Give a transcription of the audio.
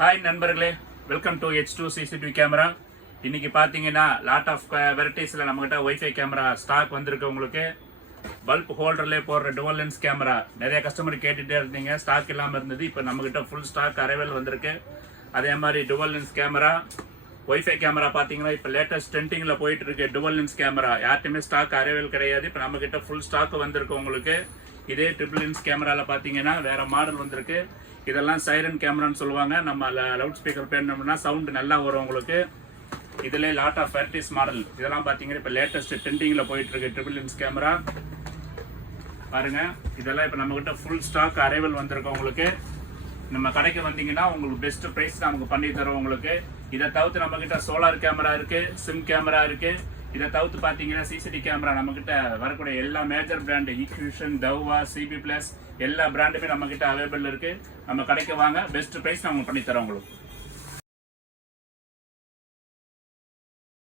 Hi நண்பர்களே, welcome to H2 CCTV camera. இன்னைக்கு பார்த்தீங்கன்னா லாட் ஆஃப் வெரைட்டிஸில் நம்மகிட்ட ஒய்ஃபை கேமரா ஸ்டாக் வந்திருக்கு. உங்களுக்கு பல்ப் ஹோல்டர்லேயே போடுற டுவல் லென்ஸ் கேமரா நிறைய கஸ்டமர் கேட்டுகிட்டே இருந்தீங்க, ஸ்டாக் இல்லாமல் இருந்தது. இப்போ நம்மகிட்ட ஃபுல் ஸ்டாக் அரைவல் வந்திருக்கு. அதே மாதிரி dual lens camera wifi camera பார்த்தீங்கன்னா இப்போ லேட்டஸ்ட் ட்ரெண்டிங்கில் போயிட்டு இருக்கு. டுவல் லென்ஸ் கேமரா யார்ட்டுமே ஸ்டாக் அரைவல் கிடையாது. இப்போ நம்மகிட்ட ஃபுல் ஸ்டாக் வந்திருக்கு. உங்களுக்கு இதே ட்ரிபிள் லென்ஸ் கேமராவில் பார்த்தீங்கன்னா வேற மாடல் வந்திருக்கு. இதெல்லாம் சைரன் கேமரான்னு சொல்லுவாங்க. நம்ம லவுட் ஸ்பீக்கர் பேனோம்னா சவுண்ட் நல்லா வரும் உங்களுக்கு. இதில் லாட் ஆஃப் வெரைட்டிஸ் மாடல் இதெல்லாம் பார்த்தீங்கன்னா இப்போ லேட்டஸ்ட் ட்ரெண்டிங்கில் போயிட்டு இருக்கு ட்ரிபிள் லென்ஸ் கேமரா பாருங்க. இதெல்லாம் இப்போ நம்மகிட்ட ஃபுல் ஸ்டாக் அரைவல் வந்திருக்கு. உங்களுக்கு நம்ம கடைக்கு வந்தீங்கன்னா உங்களுக்கு பெஸ்ட் ப்ரைஸ் நமக்கு பண்ணி தரோம். உங்களுக்கு இதை தவிர்த்து நம்மகிட்ட சோலார் கேமரா இருக்கு, சிம் கேமரா இருக்கு. இதை தவிர்த்து பார்த்தீங்கன்னா சிசிடி கேமரா நம்மகிட்ட வரக்கூடிய எல்லா மேஜர் பிராண்டு ஈக்விஷன், டவ்வா, CB+, எல்லா பிராண்டுமே நம்மகிட்ட அவைலபிள் இருக்கு. நம்ம கடைக்கு வாங்க, பெஸ்ட் ப்ரைஸ் நம்ம பண்ணி தரோம் உங்களுக்கு.